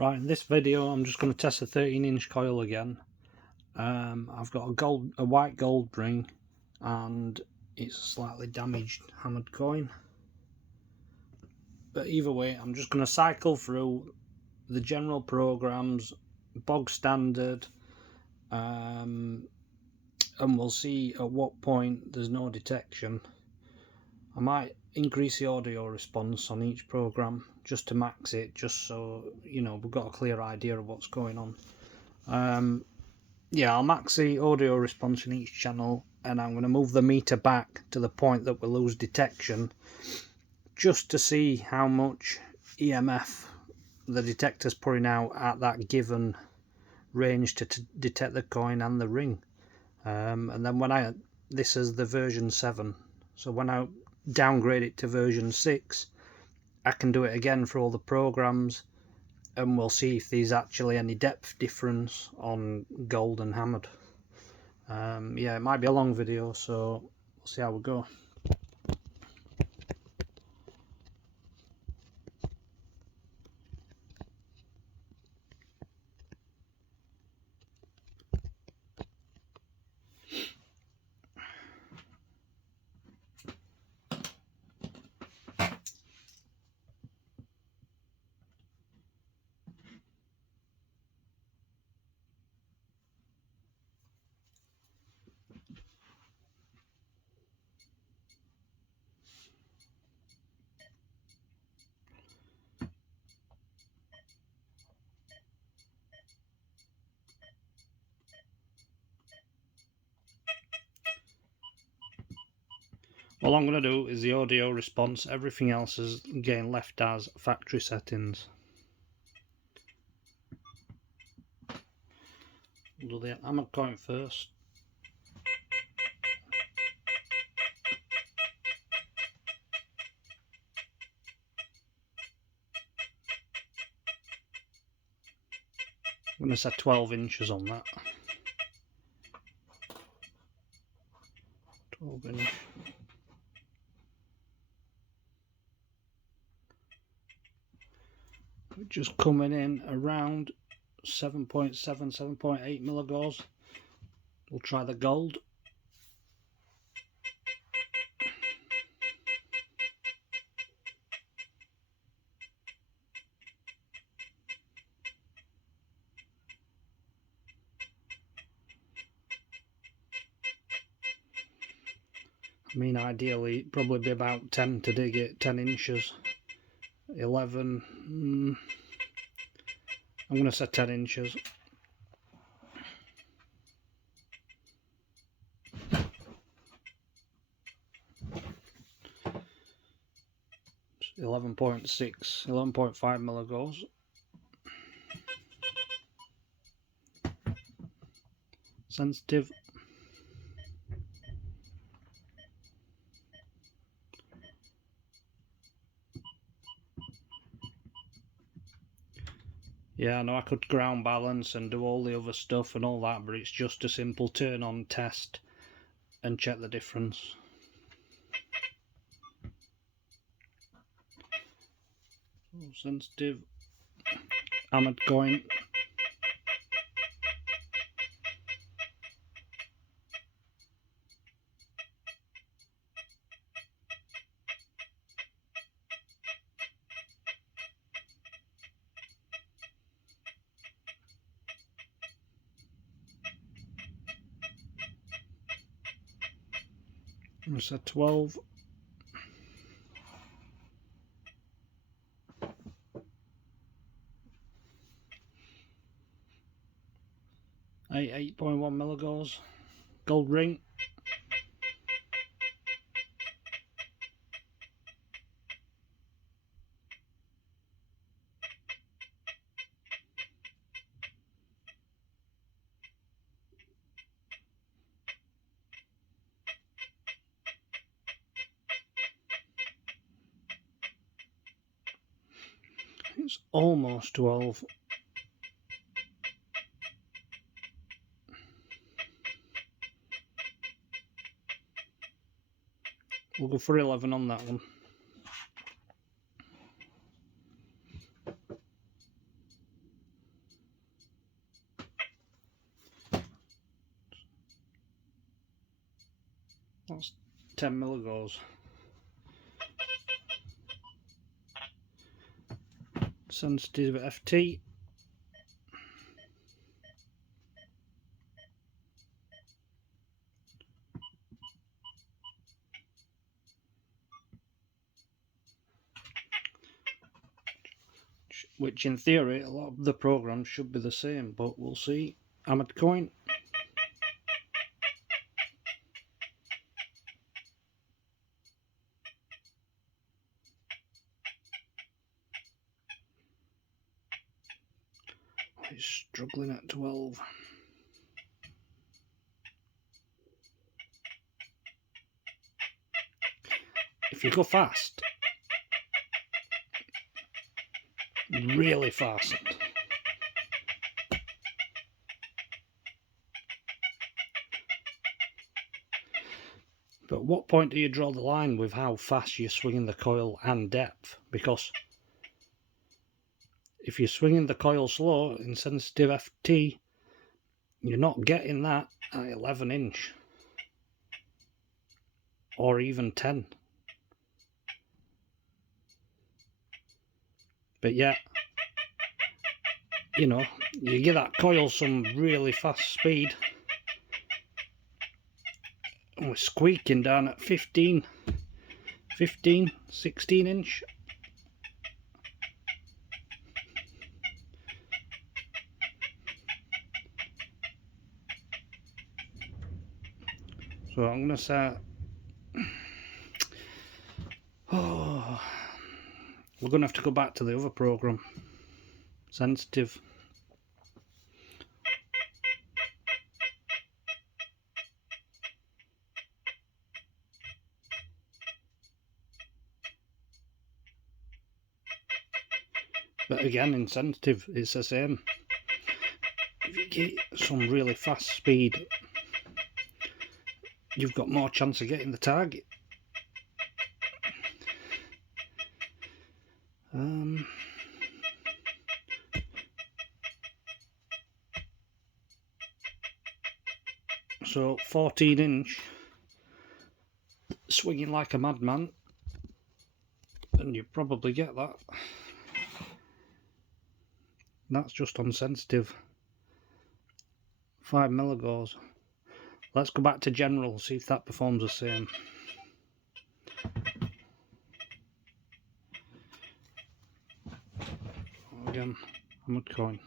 Right, in this video I'm just going to test a 13-inch coil again. I've got a white gold ring and it's a slightly damaged hammered coin. But either way, I'm just going to cycle through the general programs, bog standard, and we'll see at what point there's no detection. I might increase the audio response on each program just to max it, just so you know we've got a clear idea of what's going on. Yeah, I'll max the audio response in each channel, and I'm going to move the meter back to the point that we lose detection, just to see how much EMF the detector's putting out at that given range to detect the coin and the ring. And then this is the version 7, so when I downgrade it to version 6, I can do it again for all the programs, and we'll see if there's actually any depth difference on gold and hammered. Yeah, it might be a long video, so we'll see how we go. All I'm going to do is the audio response, everything else is again left as factory settings. We'll do the hammered coin first. I'm going to set 12 inches on that. 12 inch. Just coming in around 7.7, 7.8 milligauss. We'll try the gold. I mean, ideally it'd probably be about 10 to dig it, 10 inches. 11, I'm going to say 10 inches. 11.6, 11.5 milligauss. Sensitive. Yeah, I know I could ground balance and do all the other stuff and all that, but it's just a simple turn on test and check the difference. So sensitive, hammered coin. I'm going to set 12. 8.1 milligauss. Gold ring. It's almost 12. We'll go for 11 on that one. 10 milligauss. Sensitive FT. Which in theory a lot of the programs should be the same, but we'll see. Hammered coin. It's struggling at 12. If you go fast, really fast, but at what point do you draw the line with how fast you're swinging the coil and depth? Because if you're swinging the coil slow in sensitive FT, you're not getting that at 11 inch or even 10. But yeah, you know, you give that coil some really fast speed and we're squeaking down at 15, 16 inch. So I'm going to say, oh, we're going to have to go back to the other program, sensitive. But again, in sensitive, it's the same. If you get some really fast speed, you've got more chance of getting the target. So 14 inch, swinging like a madman, and you probably get that. That's just on sensitive. 5 milligauss. Let's go back to general, see if that performs the same. Again, hammered coin.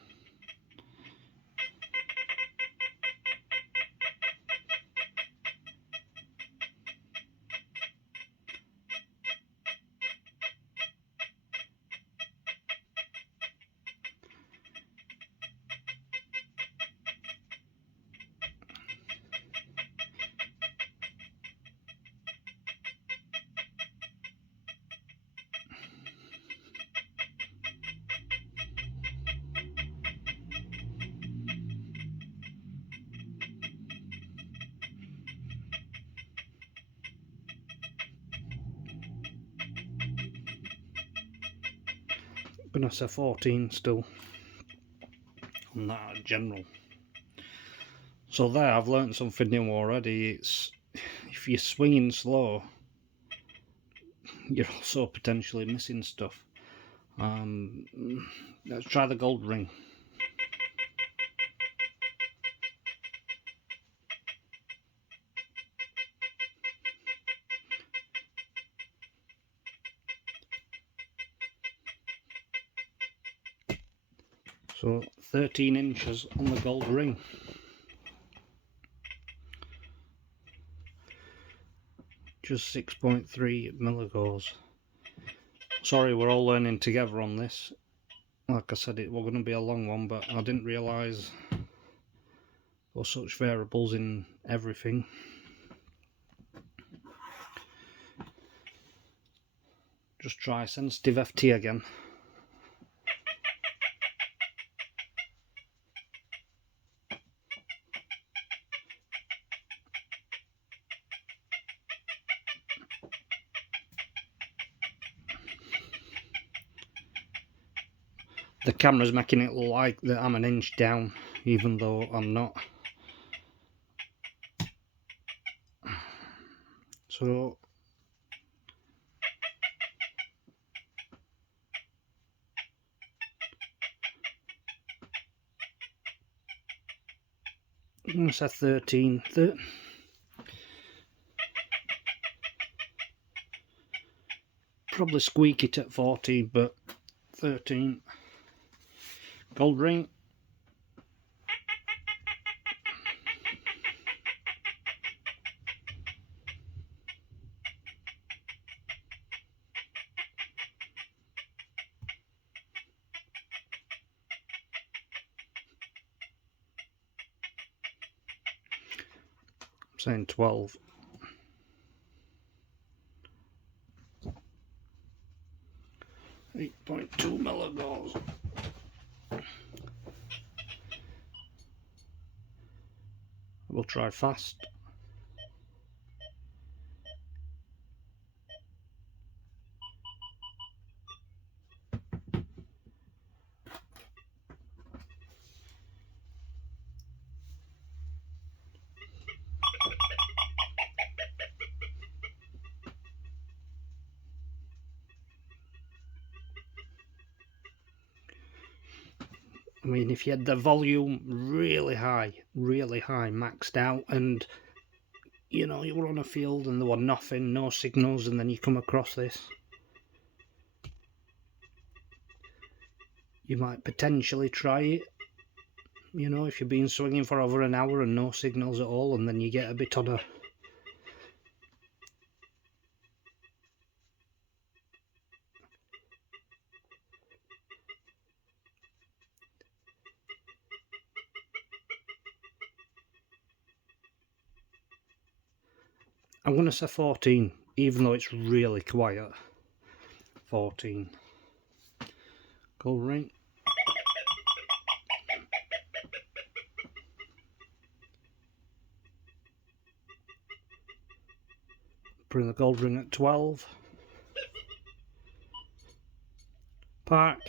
Gonna say 14 still on that general. So there, I've learnt something new already. It's if you're swinging slow, you're also potentially missing stuff. Let's try the gold ring. So 13 inches on the gold ring. Just 6.3 milligauss. Sorry, we're all learning together on this. Like I said, it was going to be a long one, but I didn't realise there were such variables in everything. Just try sensitive FT again. The camera's making it look like that I'm an inch down, even though I'm not. So So I'm going to say 13. Probably squeak it at 14, but 13. Gold ring. I'm saying 12. .2 milligauss. We'll try fast. I mean, if you had the volume really high, maxed out, and you know, you were on a field and there were nothing, no signals, and then you come across this, you might potentially try it. You know, if you've been swinging for over an hour and no signals at all, and then you get a bit on a... I'm going to say 14, even though it's really quiet. 14. Gold ring. Bring the gold ring at 12. Park.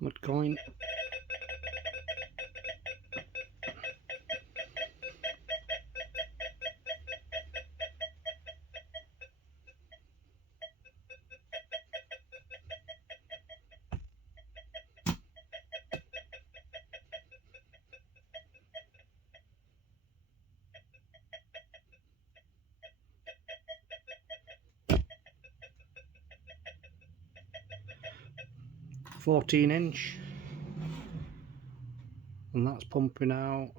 Mud coin. .14" and that's pumping out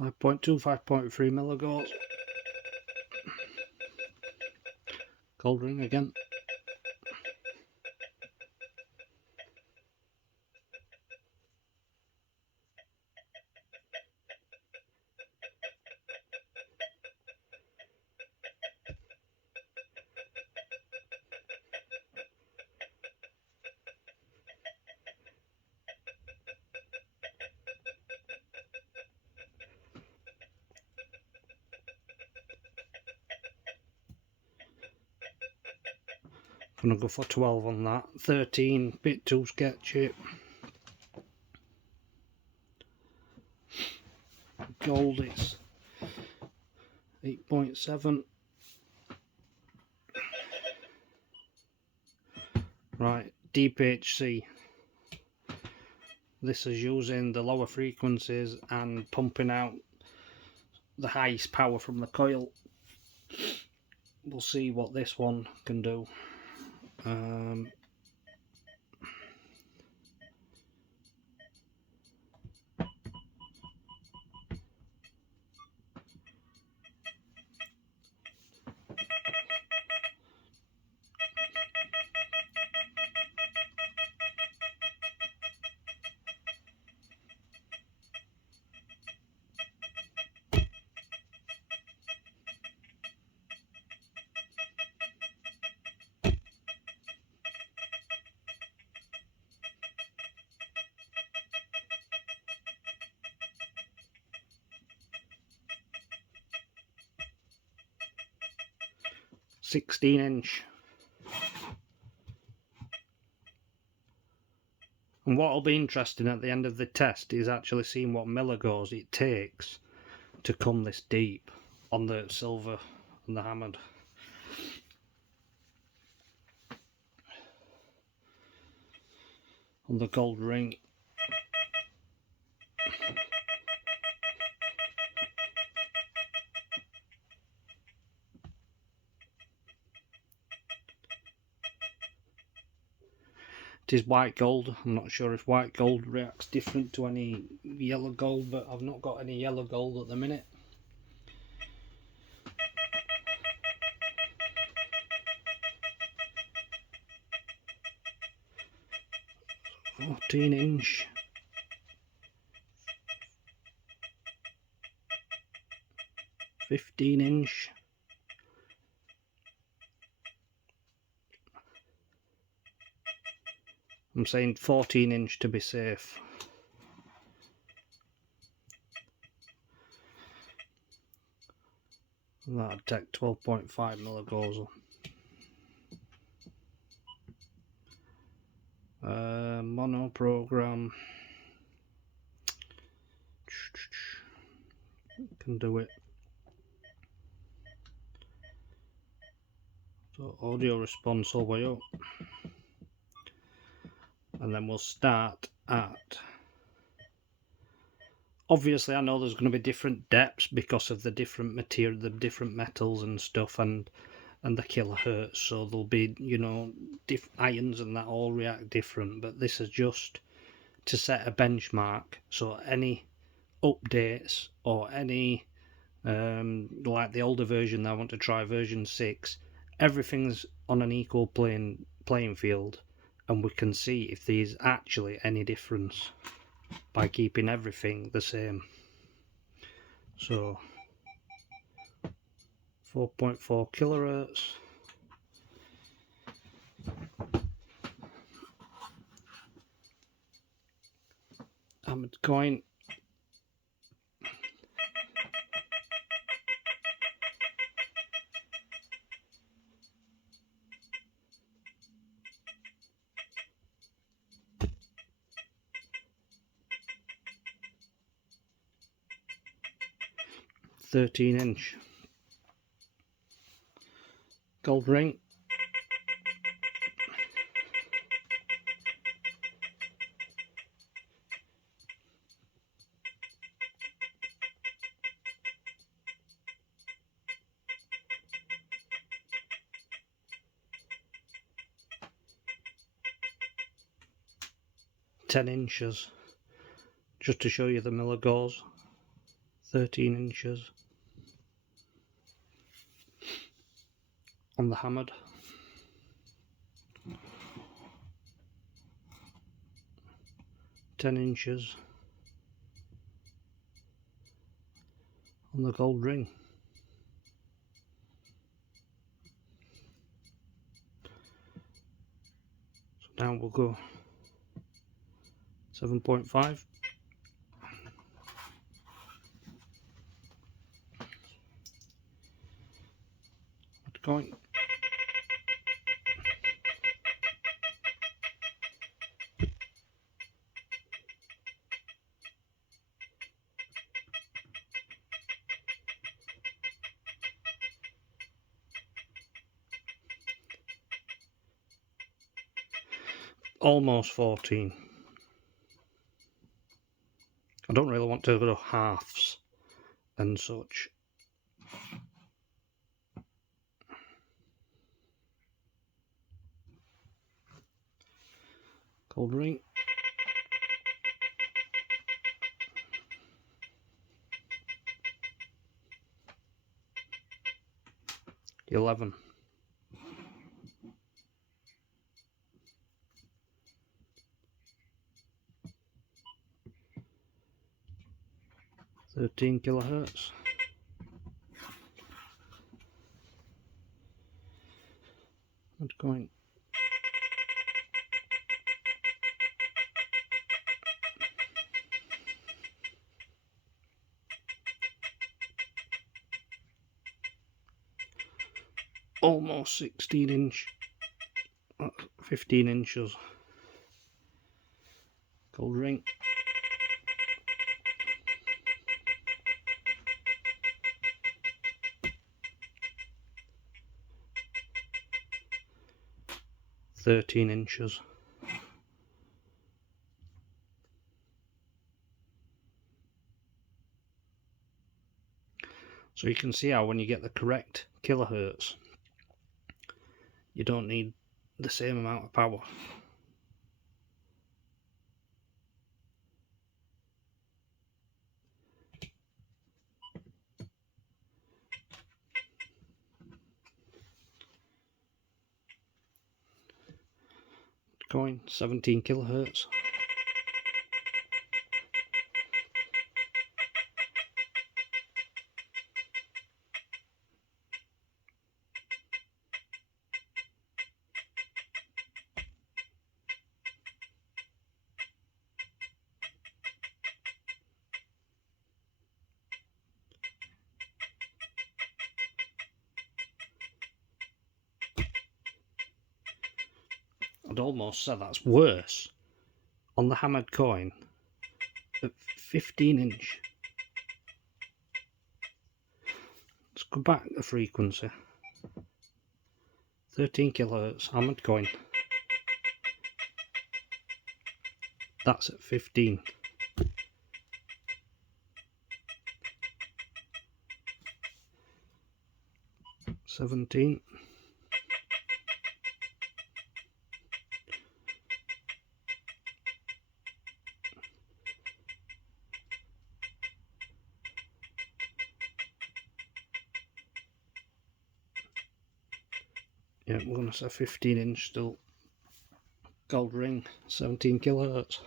5.2, 5.3 milligauss. Gold ring again. Gonna go for 12 on that. 13, bit too sketchy. Gold is 8.7. Right, deep HC. This is using the lower frequencies and pumping out the highest power from the coil. We'll see what this one can do. 16-inch. And what will be interesting at the end of the test is actually seeing what milligauss it takes to come this deep on the silver and the hammered. On the gold ring. It is white gold. I'm not sure if white gold reacts different to any yellow gold, but I've not got any yellow gold at the minute. (14-inch). (15-inch). I'm saying 14-inch to be safe. And that'd take 12.5 milligauss. Mono program. Can do it. So audio response all the way up. And then we'll start at, obviously I know there's going to be different depths because of the different material, the different metals and stuff, and the kilohertz, so there'll be, you know, ions and that all react different, but this is just to set a benchmark, so any updates or any like the older version, I want to try version 6, everything's on an equal playing field, and we can see if there's actually any difference by keeping everything the same. So 4.4 kilohertz. Hammered coin. (13-inch). Gold ring. (10-inches), just to show you the milligauss. 13-inches on the hammered. (10-inches) on the gold ring. So now we'll go 7.5. Coin. Almost 14. I don't really want to go halves and such. Gold ring. (11). (13 kilohertz). And coin. almost 16 inch, 15 inches gold ring. $13. So you can see how when you get the correct kilohertz, you don't need the same amount of power. Coin 17 kilohertz. I'd almost say that's worse on the hammered coin at 15 inch. Let's go back to frequency. 13 kilohertz hammered coin. That's at 15. $17. Yeah, we're going to say 15 inch still. Gold ring, 17 kilohertz.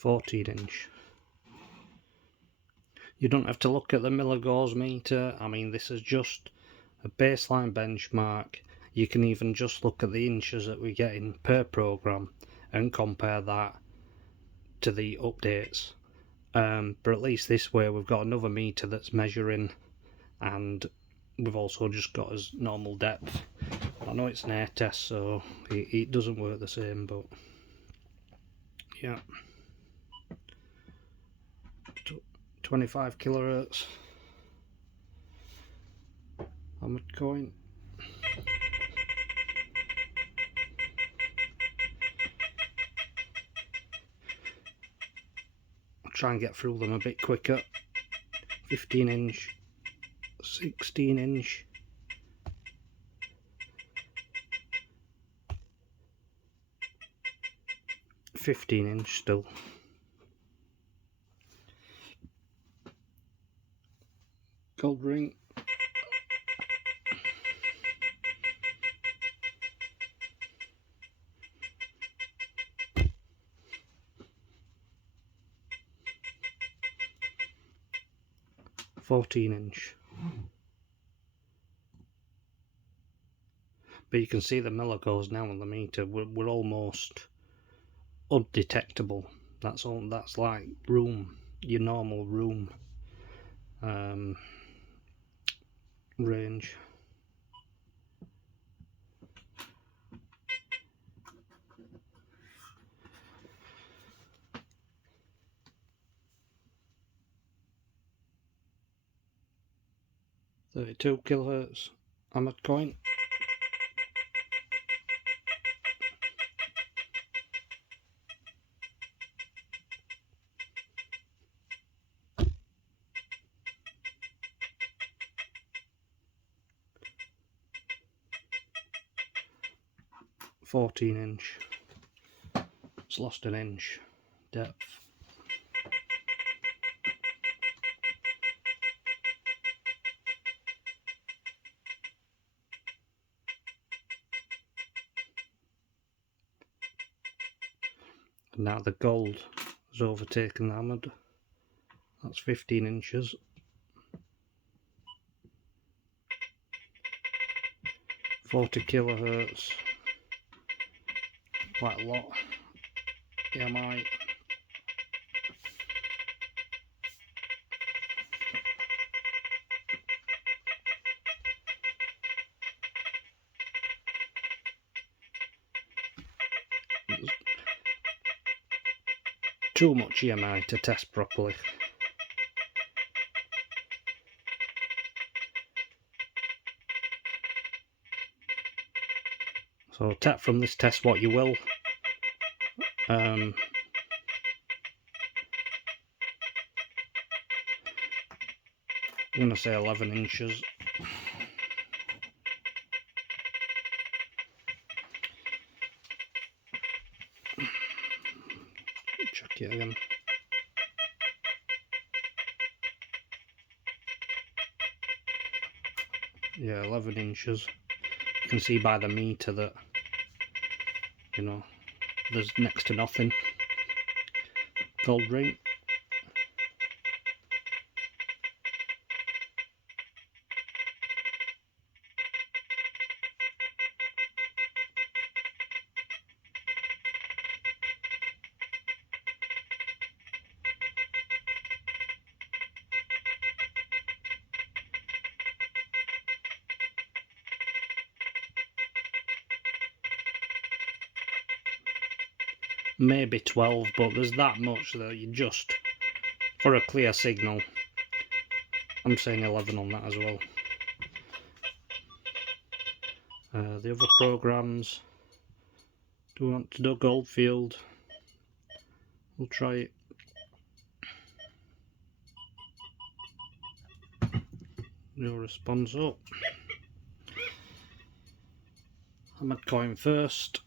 $14. You don't have to look at the milligauss meter. I mean, this is just a baseline benchmark. You can even just look at the inches that we get in per program and compare that to the updates. But at least this way we've got another meter that's measuring, and we've also just got as normal depth. I know it's an air test, so it doesn't work the same, but yeah. 25 kilohertz hammered coin. I'll try and get through them a bit quicker. 15 inch, 16 inch, 15 inch still. Gold ring. $14 inch. But you can see the milligauss now on the meter. We're almost undetectable. That's all. That's like room, your normal room range. $32 kilohertz hammered coin. $14 inch. It's lost an inch depth. And now the gold has overtaken the hammered. That's 15 inches. $40 kilohertz. Quite a lot. EMI too much EMI to test properly. So take from this test what you will. I'm going to say 11 inches. Check it again. Yeah, 11 inches. You can see by the meter that, you know, there's next to nothing. Gold ring. Maybe 12, but there's that much that you just, for a clear signal, I'm saying 11 on that as well. The other programs, do we want to do Goldfield? We'll try it. No response up. I'm at coin first.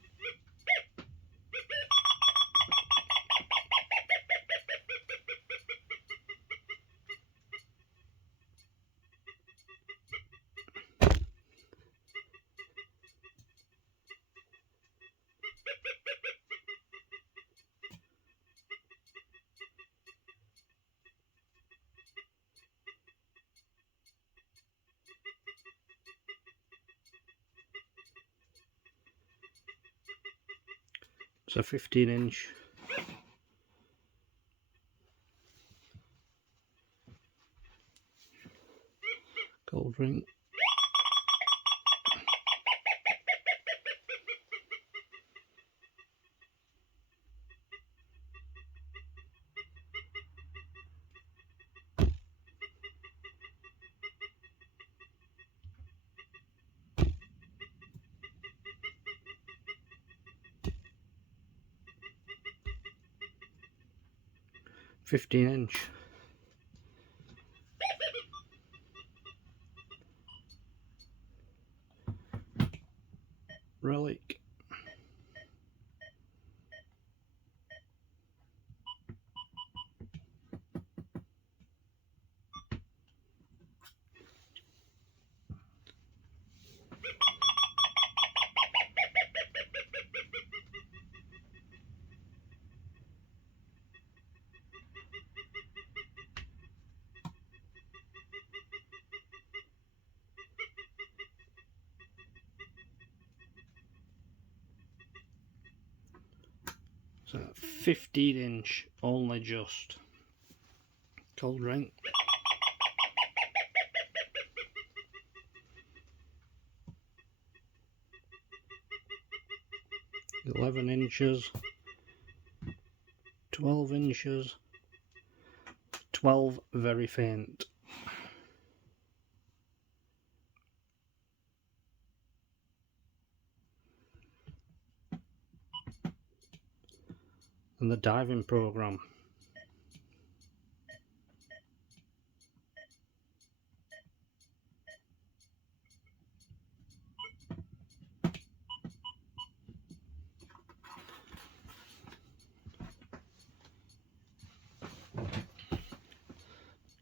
It's a 15-inch. Gold ring. $15-inch. Relic. So 15-inch only just. Gold ring. $11 inches. 12 inches. 12 very faint. And the diving program.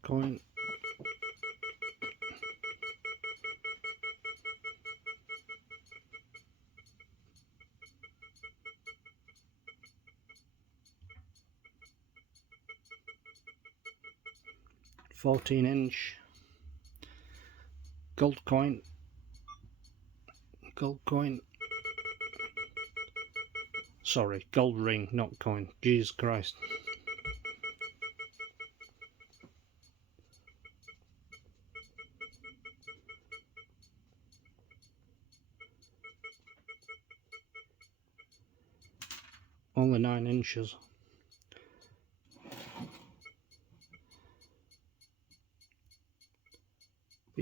Coin. $14-inch. Gold coin. Gold coin. Sorry, gold ring, not coin. Jesus Christ. Only 9 inches.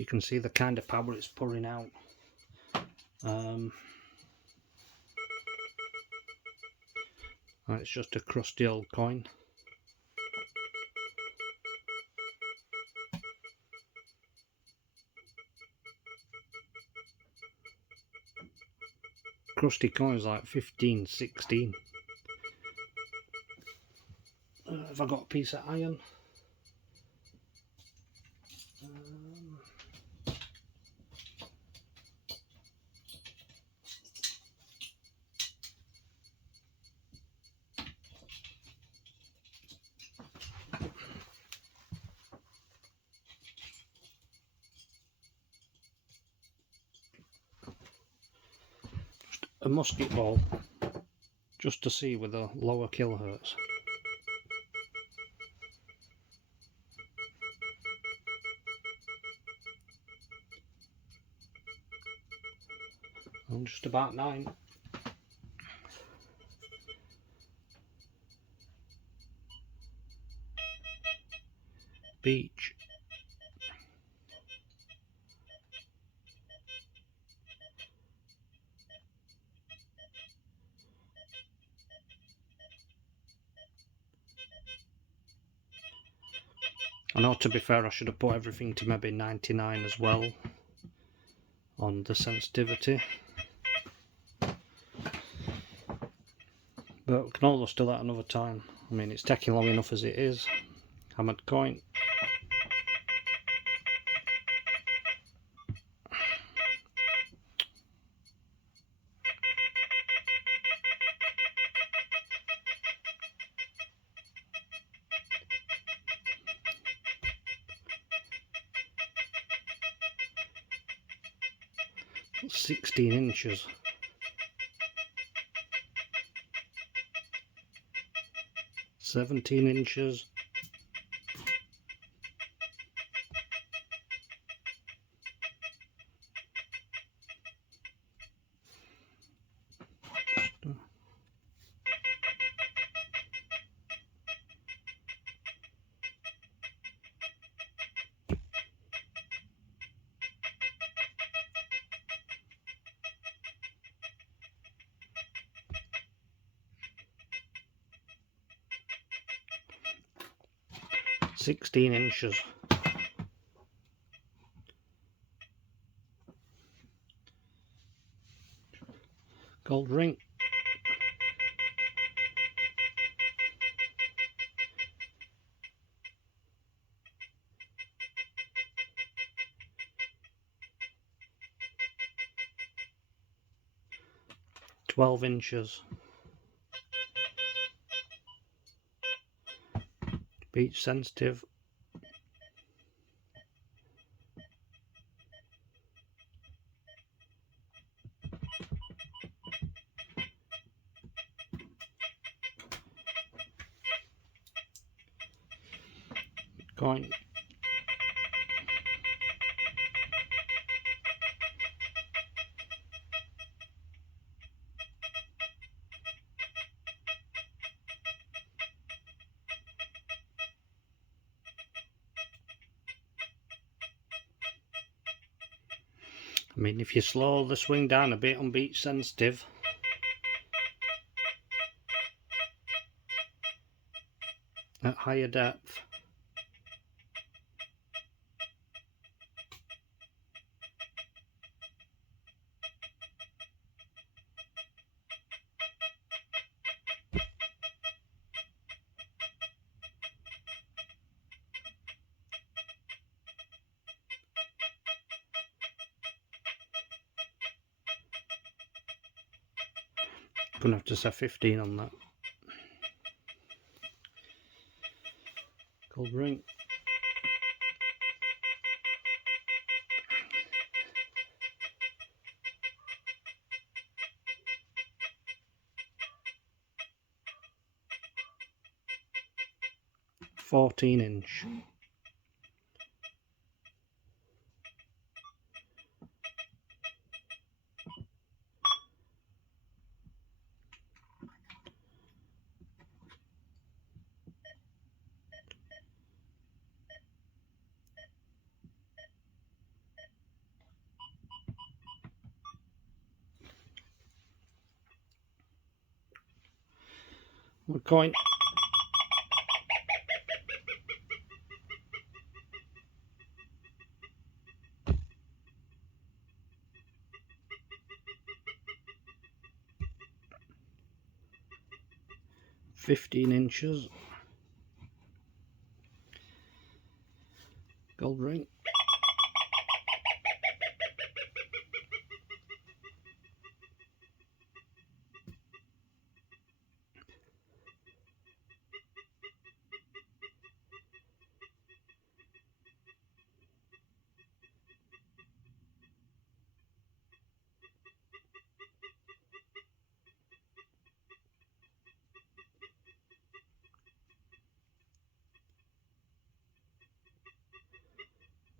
can see the kind of power it's pouring out. It's just a crusty old coin. Crusty coins like 15, 16. Have I got a piece of iron? A musket ball, just to see with a lower kilohertz. I'm just about 9. Beach. I know, to be fair, I should have put everything to maybe 99 as well on the sensitivity, but we can always do that another time. I mean, it's taking long enough as it is. Hammered coin. That's 16 inches. $17. $16 inches. Gold ring. $12 inches. Beach sensitive. Coin. I mean, if you slow the swing down a bit on beach sensitive, at higher depth, gonna have to say 15 on that. Gold ring. $14-inch. A coin. $15. Gold ring.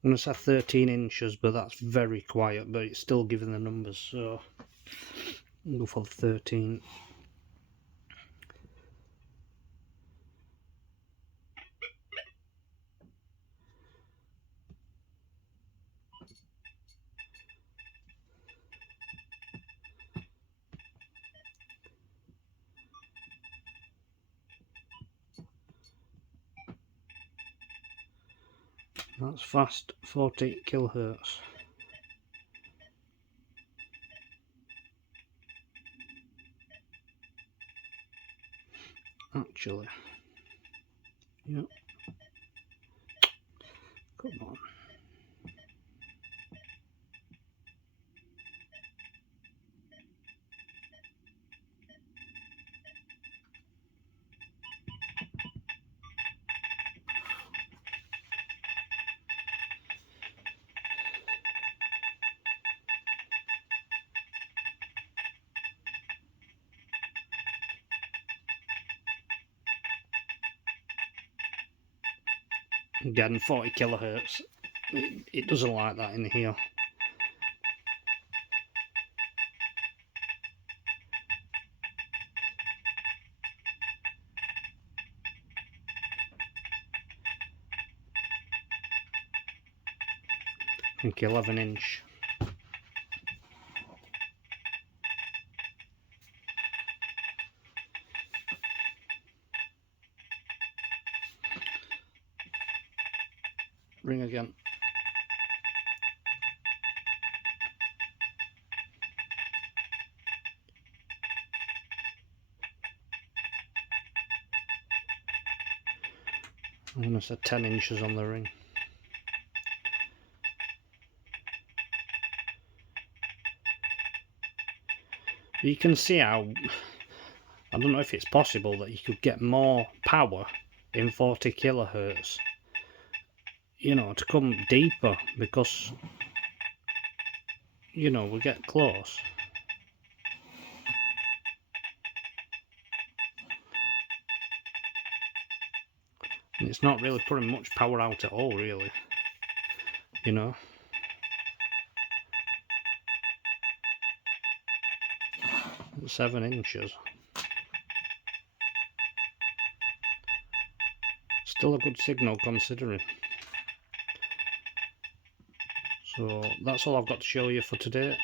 I'm going to say 13 inches, but that's very quiet, but it's still giving the numbers, so I'll go for 13. That's fast, 40 kilohertz. Actually, yep. Come on. Again, 40 kilohertz. It doesn't like that in here. I think 11 inch. Ring again. I'm going to say 10 inches on the ring. You can see how, I don't know if it's possible that you could get more power in 40 kilohertz, you know, to come deeper, because, you know, we get close. And it's not really putting much power out at all, really, you know. At 7 inches. Still a good signal considering. So that's all I've got to show you for today.